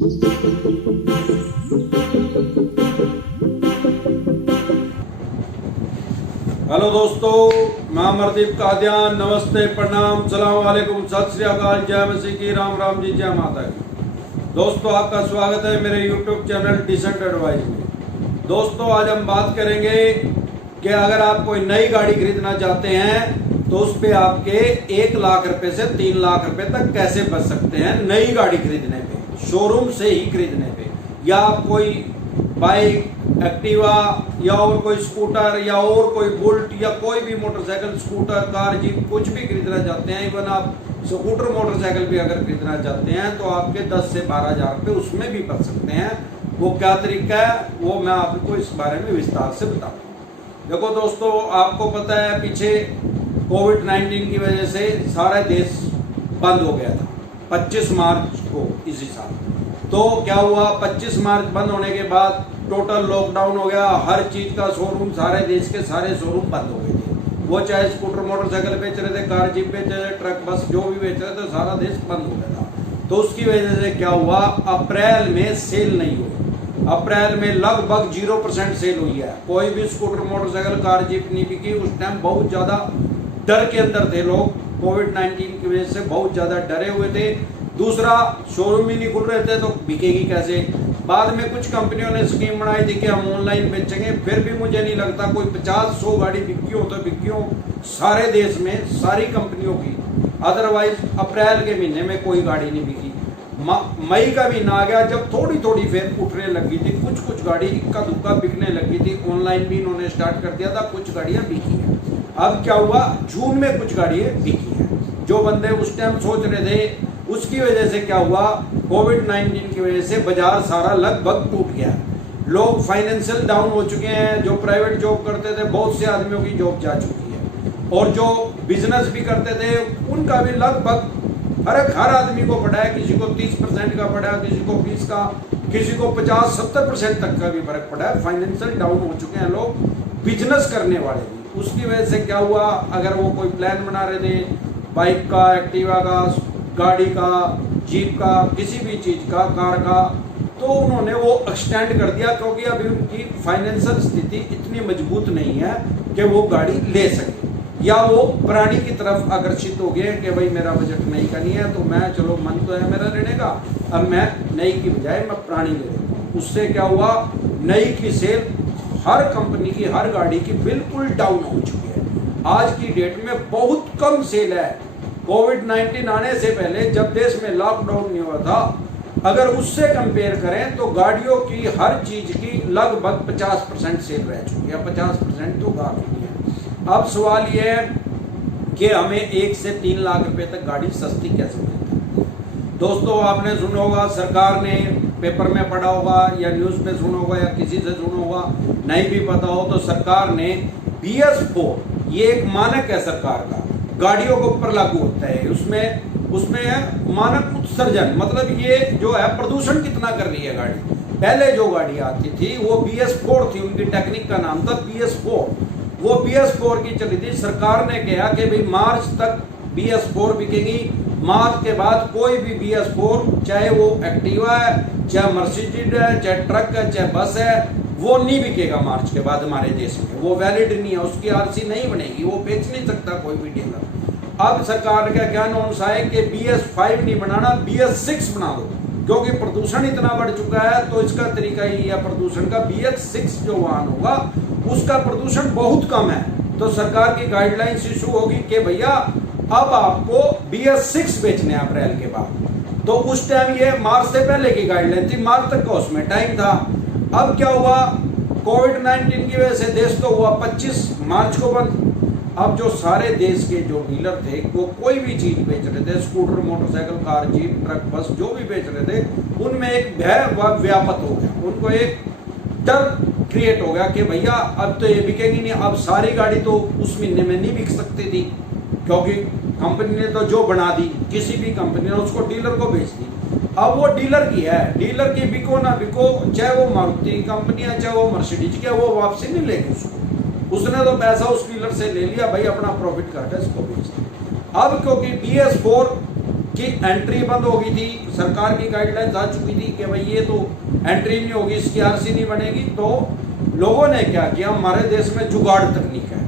Hello दोस्तों, मैं अमरदीप कादियान। नमस्ते, प्रणाम, सलाम वालेकुम, सत श्री अकाल, जय मसीह की, राम राम जी, जय माता की। दोस्तों, आपका स्वागत है मेरे यूट्यूब चैनल डिसेंट एडवाइस में। दोस्तों, आज हम बात करेंगे कि अगर आप कोई नई गाड़ी खरीदना चाहते हैं तो उस पे आपके 1 लाख रुपए से 3 लाख रुपए तक कैसे बच सकते हैं नई गाड़ी खरीदने पे, शोरूम से ही खरीदने पे। या आप कोई बाइक, एक्टिवा या और कोई स्कूटर या और कोई बुलेट या कोई भी मोटरसाइकिल, स्कूटर, कार, जीप कुछ भी खरीदना चाहते हैं, इवन आप स्कूटर मोटरसाइकिल भी अगर खरीदना चाहते हैं तो आपके 10 से 12 हजार रुपये उसमें भी बच सकते हैं। वो क्या तरीका है वो मैं आपको इस बारे में विस्तार से बताऊंगा। देखो दोस्तों, आपको पता है पीछे कोविड-19 की वजह से सारा देश बंद हो गया था 25 मार्च को इसी साल। तो क्या हुआ, 25 मार्च बंद होने के बाद टोटल लॉकडाउन हो गया। हर चीज का शोरूम, सारे देश के सारे शोरूम बंद हो गए थे। वो चाहे स्कूटर मोटरसाइकिल बेच रहे थे, कार जीप बेच रहे थे, ट्रक बस जो भी बेच रहे थे, सारा देश बंद हो गया था। तो उसकी वजह से क्या हुआ, अप्रैल में सेल नहीं हुई। अप्रैल में लगभग 0% सेल हुई है। कोई भी स्कूटर मोटरसाइकिल कार जीप नहीं बिकी। उस टाइम बहुत ज्यादा डर के अंदर थे लोग, कोविड-19 की वजह से बहुत ज्यादा डरे हुए थे। दूसरा, शोरूम ही नहीं खुल रहे थे तो बिकेगी कैसे। बाद में कुछ कंपनियों ने स्कीम बनाई थी कि हम ऑनलाइन बेचेंगे। फिर भी मुझे नहीं लगता कोई 50-100 गाड़ी बिकी हो तो बिकी हो सारे देश में, सारी कंपनियों की। अदरवाइज अप्रैल के महीने में कोई गाड़ी नहीं बिकी। मई का महीना आ गया जब थोड़ी थोड़ी फेर उठने लगी थी, कुछ गाड़ी इक्का दुक्का बिकने लगी थी। ऑनलाइन भी इन्होंने स्टार्ट कर दिया था, कुछ गाड़ियां बिकी हैं। अब क्या हुआ, जून में कुछ गाड़ियां बिकी हैं। जो बंदे उस टाइम सोच रहे थे, उसकी वजह से क्या हुआ, कोविड-19 की वजह से बाजार सारा लगभग टूट गया। लोग फाइनेंशियल डाउन हो चुके हैं। जो प्राइवेट जॉब करते थे, बहुत से आदमियों की जॉब जा चुकी है। और जो बिजनेस भी करते थे उनका भी लगभग हर आदमी को पड़ा है। किसी को 30% का पड़ा है, किसी को 20 का, किसी को 50-70% तक का भी फर्क पड़ा है। फाइनेंशियल डाउन हो चुके हैं लोग, बिजनेस करने वाले भी। उसकी वजह से क्या हुआ, अगर वो कोई प्लान बना रहे थे बाइक का, एक्टिवा का, गाड़ी का, जीप का, किसी भी चीज का, कार का, तो उन्होंने वो एक्सटेंड कर दिया क्योंकि अभी उनकी फाइनेंशियल स्थिति इतनी मजबूत नहीं है कि वो गाड़ी ले सके। या वो पुरानी की तरफ आकर्षित हो गए कि भाई मेरा बजट नई का नहीं है, तो मैं, चलो मन तो है मेरा लेने का, अब मैं नई की बजाय मैं पुरानी ले लेता हूँ। उससे क्या हुआ, नई की सेल हर कंपनी की, हर गाड़ी की बिल्कुल डाउन हो चुकी है। आज की डेट में बहुत कम सेल है। कोविड-19 आने से पहले जब देश में लॉकडाउन नहीं हुआ था, अगर उससे कंपेयर करें तो गाड़ियों की हर चीज की लगभग 50% सेल रह चुकी है। 50% तो काफी है। अब सवाल यह है कि हमें 1 से 3 लाख रुपए तक गाड़ी सस्ती कैसे मिलती है। दोस्तों, आपने सुना होगा, सरकार ने पेपर में पढ़ा होगा या न्यूज पे सुना होगा या किसी से सुना होगा, नहीं भी पता हो तो सरकार ने BS4, ये एक मानक है सरकार का, गाड़ियों के ऊपर लागू होता है। उसमें मानक उत्सर्जन, मतलब ये जो है प्रदूषण कितना कर रही है गाड़ी। पहले जो गाड़ी आती थी वो BS4 थी, उनकी टेक्निक का नाम था BS4। वो BS4 की चली थी। सरकार ने कहा कि भाई मार्च तक BS4 बिकेगी। मार्च के बाद कोई भी BS4, चाहे वो एक्टिवा है, चाहे मर्सिडीज है, चाहे ट्रक है, चाहे बस है, वो नहीं बिकेगा मार्च के बाद हमारे देश में। वो वैलिड नहीं है, उसकी RC नहीं बनेगी, वो बेच नहीं सकता कोई भी डीलर। अब सरकार का क्या नॉर्म्स आए कि BS5 नहीं बनाना, BS6 बना दो, क्योंकि प्रदूषण इतना बढ़ चुका है। तो इसका तरीका ही है प्रदूषण का, BS6 जो वाहन होगा उसका प्रदूषण बहुत कम है। तो सरकार की गाइडलाइंस इशू होगी कि भैया अब आपको BS6 बेचने हैं अप्रैल के बाद। तो उस टाइम ये मार्च से पहले की गाइडलाइन थी, मार्च तक का उसमें टाइम था। अब क्या हुआ, कोविड-19 की वजह से देश तो हुआ 25 मार्च को बंद। अब जो सारे देश के जो डीलर थे वो कोई भी चीज बेच रहे थे, scooter, motorcycle, car, jeep, truck, बस जो भी बेच रहे थे, उनमें एक भय व्याप्त हो गया। उनको एक डर क्रिएट हो गया कि भैया अब तो ये बिकेगी नहीं। अब सारी गाड़ी तो उस महीने में नहीं बिक सकती थी, क्योंकि कंपनी ने तो जो बना दी, किसी भी कंपनी ने उसको डीलर को बेच दी। अब वो डीलर की है, डीलर की बिको ना बिको, चाहे वो मारुति कंपनी है, चाहे वो मर्सिडीज की है, वो वापसी नहीं लेगी उसको। उसने तो पैसा उस डीलर से ले लिया, भाई अपना प्रॉफिट करके इसको बेच दिया। अब क्योंकि BS4 कि एंट्री बंद हो गई थी, सरकार की गाइडलाइंस आ चुकी थी कि भाई ये तो एंट्री नहीं होगी, इसकी आरसी नहीं बनेगी। तो लोगों ने क्या किया, हमारे देश में जुगाड़ तकनीक है,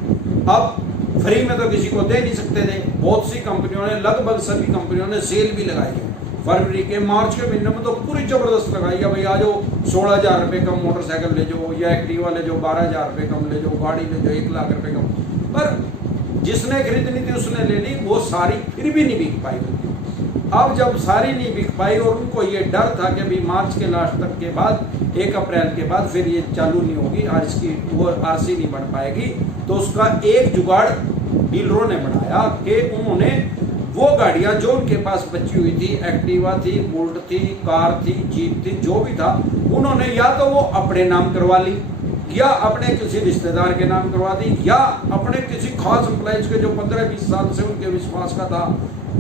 अब फ्री में तो किसी को दे नहीं सकते थे। बहुत सी कंपनियों ने, लगभग सभी कंपनियों ने सेल भी लगाई है। फरवरी के मार्च के महीने में तो पूरी जबरदस्त लगाई है, भाई आ जाओ 16,000 रुपये कम मोटरसाइकिल ले जाओ, या एक्टिवा ले जाओ 12,000 रुपये कम ले जाओ, गाड़ी ले जाओ 1 लाख रुपये कम। पर जिसने खरीदनी थी उसने ले ली, वो सारी फिर भी नहीं बिक पाई। अब जब सारी नहीं बिक पाई और उनको ये डर था कि भाई मार्च के लास्ट तक के बाद, 1 अप्रैल के बाद फिर ये चालू नहीं होगी और इसकी वो आरसी नहीं बन पाएगी, तो उसका एक जुगाड़ डीलरों ने बनाया कि उन्होंने वो गाड़ियां जो उनके पास बची हुई थी, एक्टिवा थी, बुलेट थी, कार थी, जीप थी, जो भी था, उन्होंने या तो वो अपने नाम करवा ली, या अपने किसी रिश्तेदार के नाम करवा दी, या अपने किसी खास एम्प्लॉइज के जो 15-20 साल से उनके विश्वास का था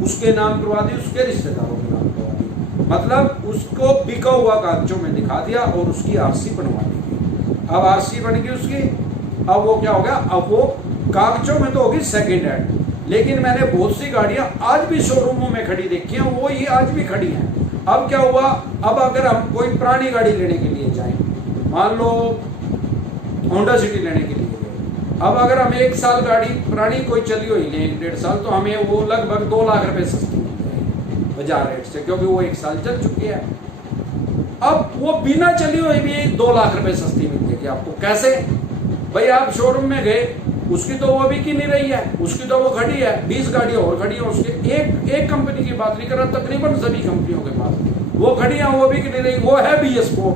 उसके नाम करवा दी, उसके रिश्तेदारों के नाम करवा दी। मतलब उसको बिका हुआ कागजों में दिखा दिया और उसकी आरसी बनवा दी। अब आरसी बन गई उसकी, अब वो क्या हो गया, अब वो कागजों में तो होगी सेकेंड हैंड, लेकिन मैंने बहुत सी गाड़ियां आज भी शोरूमों में खड़ी देखी हैं, वो ये आज भी खड़ी हैं। अब क्या हुआ, अब अगर हम कोई पुरानी गाड़ी लेने के लिए जाएं, मान लो होंडा सिटी लेने के लिए गए, अब अगर हम 1 साल गाड़ी पुरानी कोई चली हुई लें, 1-1.5 साल, तो हमें वो लगभग 2 लाख रुपए सस्ती मिल जाएगी बाजार रेट से, क्योंकि वो 1 साल चल चुकी है। अब वो बिना चली हुई भी 2 लाख रुपए सस्ती मिल जाएगी आपको। कैसे भाई, आप शोरूम में गए, उसकी तो वो बिक ही नहीं रही है, उसकी तो वो खड़ी है, 20 गाड़ियां और खड़ी है उसके, एक कंपनी की बात नहीं कर रहा, तकरीबन सभी कंपनियों के पास वो खड़ी है, वो बिक नहीं रही। वो है BS4,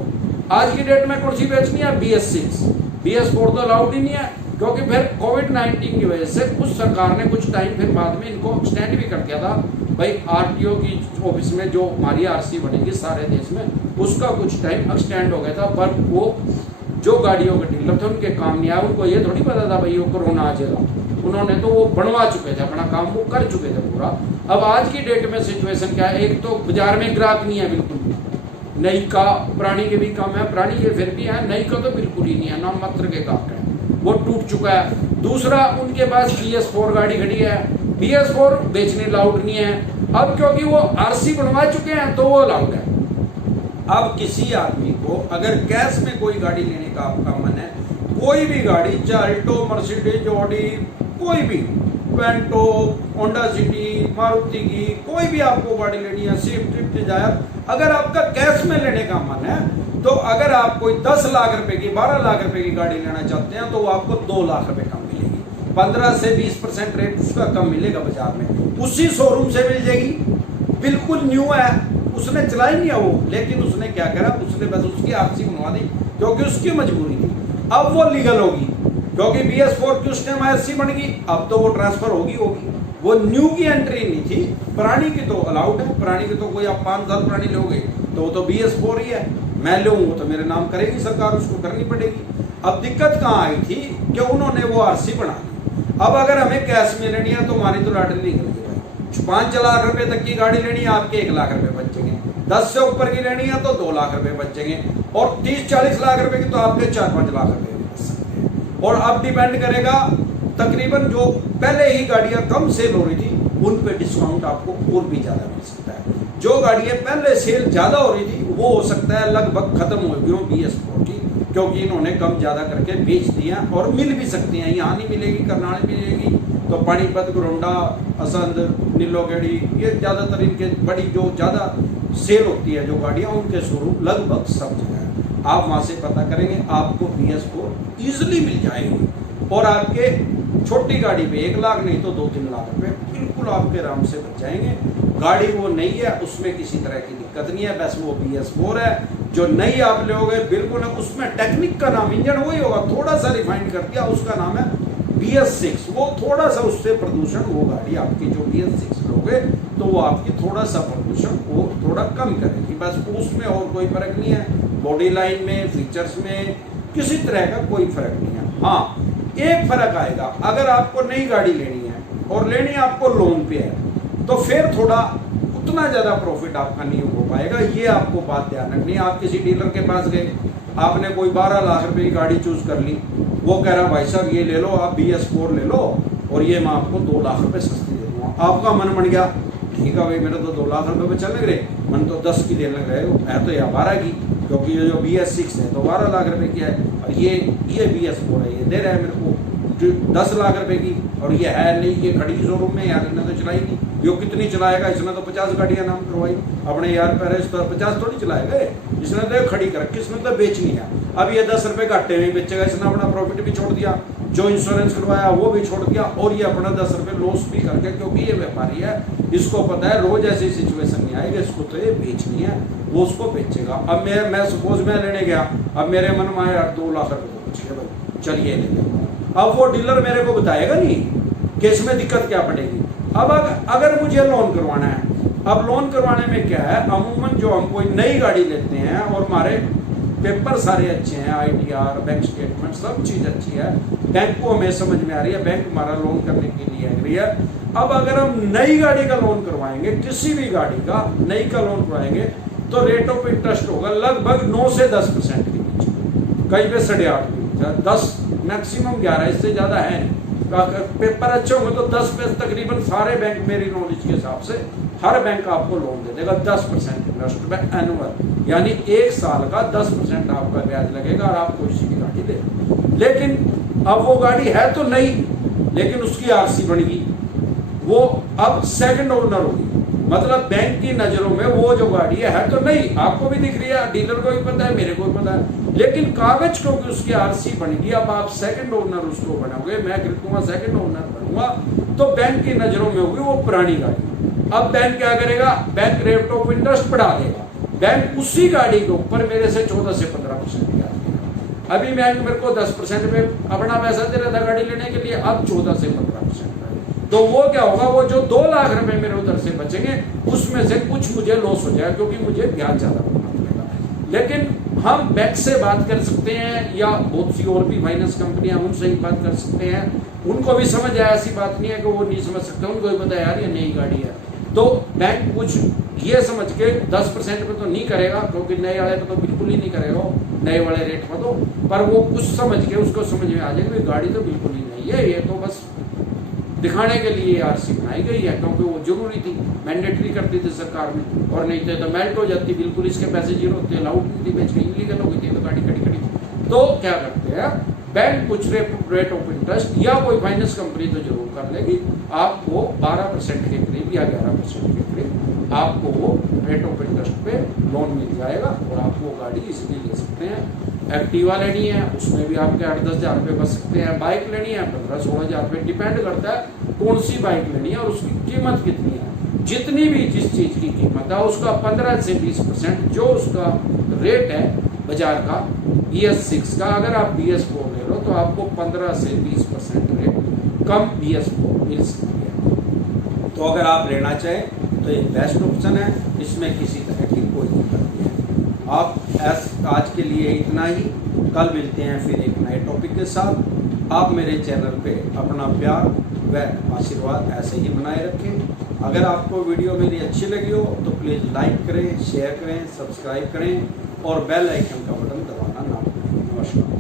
आज की डेट में कौन सी बेचनी है, BS6, BS4 तो अलाउड ही नहीं है, क्योंकि फिर कोविड-19 की वजह से उस सरकार ने कुछ टाइम फिर बाद में इनको एक्सटेंड भी कर दिया था, भाई RTO की ऑफिस में जो हमारी आरसी बनेगी सारे देश में, उसका कुछ टाइम एक्सटेंड हो गया था। पर वो जो गाड़ियों के डीलर थे उनके काम नहीं आया, उनको ये थोड़ी पता था भाई वो कोरोना आ जाएगा, उन्होंने तो वो बनवा चुके थे, अपना काम वो कर चुके थे पूरा। अब आज की डेट में सिचुएशन क्या है, एक तो बाजार में ग्राहक नहीं है बिल्कुल भी, नई का पुरानी के भी कम है, पुरानी के फिर भी है, नई का तो बिल्कुल ही नहीं है, नाम मात्र के ग्राहक है, वो टूट चुका है। दूसरा, उनके पास BS4 गाड़ी खड़ी है, BS4 बेचने अलाउड नहीं है, अब क्योंकि वो आरसी बनवा चुके हैं तो वो अलाउड है। अब किसी आदमी को अगर कैश में कोई गाड़ी लेने का आपका मन है, कोई भी गाड़ी, चाहे अल्टो, मर्सिडीज, ऑडी, कोई भी, पेंटो, होंडा सिटी, मारुति की, कोई भी आपको गाड़ी लेनी है, स्विफ्ट, डिजायर, अगर आपका कैश में लेने का मन है, तो अगर आप कोई 10 लाख रुपए की, 12 लाख रुपए की गाड़ी लेना चाहते हैं, तो वो आपको 2 लाख रुपए कम मिलेगी, 15 से 20% रेट उसका कम मिलेगा बाजार में, उसी शोरूम से मिल जाएगी, बिल्कुल न्यू है, उसने चलाई नहीं है वो, लेकिन उसने क्या करा, उसने बस उसकी आरसी बनवा दी, क्योंकि उसकी मजबूरी थी। अब वो लीगल होगी, क्योंकि BS4 की उस टाइम आरसी बन गई, अब तो वो ट्रांसफर होगी, वो न्यू की एंट्री नहीं थी, पुरानी की तो अलाउड है, पुरानी की तो कोई आप 5 साल पुरानी लोगे तो वो तो BS4 ही है, मैं लूँगा तो मेरे नाम करेगी सरकार, उसको करनी पड़ेगी। अब दिक्कत कहाँ आई थी कि उन्होंने वो आरसी बना दी। अब अगर हमें कैश में लेनी है तो हमारी तो लॉटरी निकल गई भाई, 5 लाख रुपए तक की गाड़ी लेनी है, आपके 1 लाख रुपए बचेंगे, 10 से ऊपर की लेनी है तो 2 लाख रुपए बचेंगे, और 30-40 लाख रुपए की तो आपके 4-5 लाख रुपए भी बच सकते हैं। और अब डिपेंड करेगा, तकरीबन जो पहले ही गाड़ियां कम सेल हो रही थी उन पे डिस्काउंट आपको और भी ज्यादा मिल सकता है। जो गाड़ियां पहले सेल ज्यादा हो रही थी वो हो सकता है लगभग खत्म हो गई हो BS4 की, क्योंकि इन्होंने कम ज्यादा करके बेच दिया, और मिल भी सकती हैं, यहाँ नहीं मिलेगी, करनाल मिलेगी, तो पानीपत, गोरंडा, असंध, नीलोगढ़ी, ये ज्यादातर इनके बड़ी जो ज्यादा सेल होती है जो गाड़ियां, उनके शोरूम लगभग सब जगह है। आप वहां से पता करेंगे, आपको BS4 ईजिली मिल जाएगी, और आपके छोटी गाड़ी पे 1 लाख नहीं तो 2-3 लाख रुपए बिल्कुल आपके आराम से बच जाएंगे। गाड़ी वो नई है, उसमें किसी तरह की दिक्कत नहीं है, बस वो BS4 है, जो नई आप लोगे बिल्कुल, उसमें टेक्निक का नाम इंजन वही होगा, थोड़ा सा रिफाइंड कर दिया, उसका नाम है BS6, वो थोड़ा सा उससे प्रदूषण, वो गाड़ी आपकी जो BS6 लोगे तो वो आपकी थोड़ा सा प्रदूषण वो थोड़ा कम करेगी, बस उसमें और कोई फर्क नहीं है, बॉडी लाइन में, फीचर्स में किसी तरह का कोई फर्क नहीं है। हाँ, एक फर्क आएगा, अगर आपको नई गाड़ी लेनी है और लेनी आपको लोन पे है, तो फिर थोड़ा उतना ज्यादा प्रॉफिट आपका नहीं हो पाएगा, ये आपको बात ध्यान रखनी है। आप किसी डीलर के पास गए, आपने कोई 12 लाख रुपए की गाड़ी चूज कर ली, वो कह रहा भाई साहब ये ले लो, आप BS4 ले लो और ये मैं आपको 2 लाख रुपए सस्ती दे दूंगा, आपका मन बन गया, ठीक है भाई, मेरे तो 2 लाख रुपए बचने लग रहे, मन तो 10 की देने लग रहे हो, है तो या 12 की, क्योंकि ये जो BS6 है तो 12 लाख रुपए की है, और ये BS4 है, ये दे रहा है मेरे को 10 लाख रुपए की, और ये है नहीं, ये खड़ी शोरूम में यार, इन्हें तो चलाई नहीं, यो कितनी चलाएगा, इसने तो 50 गाड़ियां नाम करवाई अपने यार पैर, तो 50 थोड़ी चलाएगा, इसने तो खड़ी कर रखी, इसमें तो बेचनी है। अब ये 10 रुपए घाटे में बेचेगा, इसने अपना प्रॉफिट भी छोड़ दिया, जो इंश्योरेंस करवाया वो भी छोड़ दिया, और ये अपना 10 रुपए लॉस भी करके, क्योंकि ये व्यापारी है, इसको पता है रोज ऐसी सिचुएशन नहीं आएगी, इसको तो ये बेचनी है, वो उसको बेचेगा। अब मैं सपोज मैं लेने गया, अब मेरे मन में आया 2 लाख रुपए तो बच गए भाई, चलिए ले गया। अब वो डीलर मेरे को बताएगा नहीं कि इसमें दिक्कत क्या पड़ेगी। अब अगर मुझे लोन करवाना है, अब लोन करवाने में क्या है, अमूमन जो हम कोई नई गाड़ी लेते हैं और हमारे पेपर सारे अच्छे हैं, ITR, बैंक स्टेटमेंट, सब चीज अच्छी है, बैंक को हमें समझ में आ रही है, बैंक हमारा लोन करने के लिए एग्री है। अब अगर हम नई गाड़ी का लोन करवाएंगे, किसी भी गाड़ी का नई का लोन करवाएंगे, तो रेट ऑफ इंटरेस्ट होगा लगभग 9 से 10% के बीच, कई पे 8.5, 10 मैक्सिमम 11, इससे ज्यादा है नहीं। पेपर अच्छे होंगे तो 10 पे तकरीबन सारे बैंक, मेरी नॉलेज के हिसाब से हर बैंक आपको लोन दे देगा 10% इंटरेस्ट पे एनुअल, यानी 1 साल का 10% आपका ब्याज लगेगा, और आप कोई सी भी गाड़ी ले। लेकिन अब वो गाड़ी है तो नहीं, लेकिन उसकी RC बन गई, वो अब सेकंड ओनर होगी, मतलब बैंक की नजरों में वो जो गाड़ी है तो नहीं, आपको भी दिख रही है, डीलर को भी पता है, मेरे को भी पता है, लेकिन कागज क्योंकि उसकी RC बन गई, अब आप सेकंड ओनर उसको बनाओगे, मैं खरीदूंगा सेकंड ओनर बनूंगा, तो बैंक की नजरों में होगी वो पुरानी गाड़ी। अब बैंक क्या करेगा, बैंक रेट ऑफ इंटरेस्ट बढ़ा देगा, बैंक उसी गाड़ी के ऊपर मेरे से 14 से 15% ब्याज देगा। अभी बैंक मेरे को 10% पे अपना पैसा दे रहा था गाड़ी लेने के लिए, अब 14 से 15%। तो वो क्या होगा, वो जो 2 लाख रुपए मेरे उधर से बचेंगे, उसमें से कुछ मुझे लॉस हो जाएगा, क्योंकि मुझे ब्याज ज्यादा भरना पड़ेगा। लेकिन हम बैंक से बात कर सकते हैं, या बहुत सी और भी फाइनेंस कंपनियां, उनसे ही बात कर सकते हैं, उनको भी समझ आया, ऐसी बात नहीं है कि वो नहीं समझ सकते, उनको भी पता है यार ये नई गाड़ी है, तो बैंक कुछ ये समझ के 10% पे तो नहीं करेगा, क्योंकि नए वाले पे तो बिल्कुल ही नहीं करेगा, नए वाले रेट पर तो, पर वो कुछ समझ के उसको समझ में आ जाएगा गाड़ी तो बिल्कुल ही नहीं है, ये तो बस दिखाने के लिए RC बनाई गई है, क्योंकि वो जरूरी थी, मैंडेटरी करती थी सरकार ने, और नहीं तो मेल्ट हो जाती बिल्कुल, इसके पैसे जीरो होते, अलाउड नहीं थी, बेच के इलीगल हो गई थी, तो गाड़ी खड़ी। तो क्या करते हैं, बैंक कुछ रेट ऑफ इंटरेस्ट या कोई फाइनेंस कंपनी तो जरूर कर लेगी, आपको 12% के करीब या 11% के करीब आपको वो रेट ऑफ इंटरेस्ट पे लोन मिल जाएगा, और आप वो गाड़ी इसलिए ले सकते हैं। एक्टिवा लेनी है, उसमें भी आपके 8-10 हज़ार रुपये बच सकते हैं, बाइक लेनी है 15-16 हज़ार रुपये, डिपेंड करता है कौन सी बाइक लेनी है और उसकी कीमत कितनी है। जितनी भी जिस चीज़ की कीमत है उसका 15 से 20% जो उसका रेट है बाजार का BS6 का, अगर आप BS4 ले लो तो आपको 15 से 20% रेट कम BS4 मिल सकती है। तो अगर आप लेना चाहें तो ये बेस्ट ऑप्शन है, इसमें किसी तरह की कोई दिक्कत नहीं है। आप आज के लिए इतना ही, कल मिलते हैं फिर एक नए टॉपिक के साथ। आप मेरे चैनल पे अपना प्यार व आशीर्वाद ऐसे ही बनाए रखें। अगर आपको वीडियो मेरी अच्छी लगी हो तो प्लीज़ लाइक करें, शेयर करें, सब्सक्राइब करें और बेल आइकन का बटन दबाना ना भूलें। नमस्कार।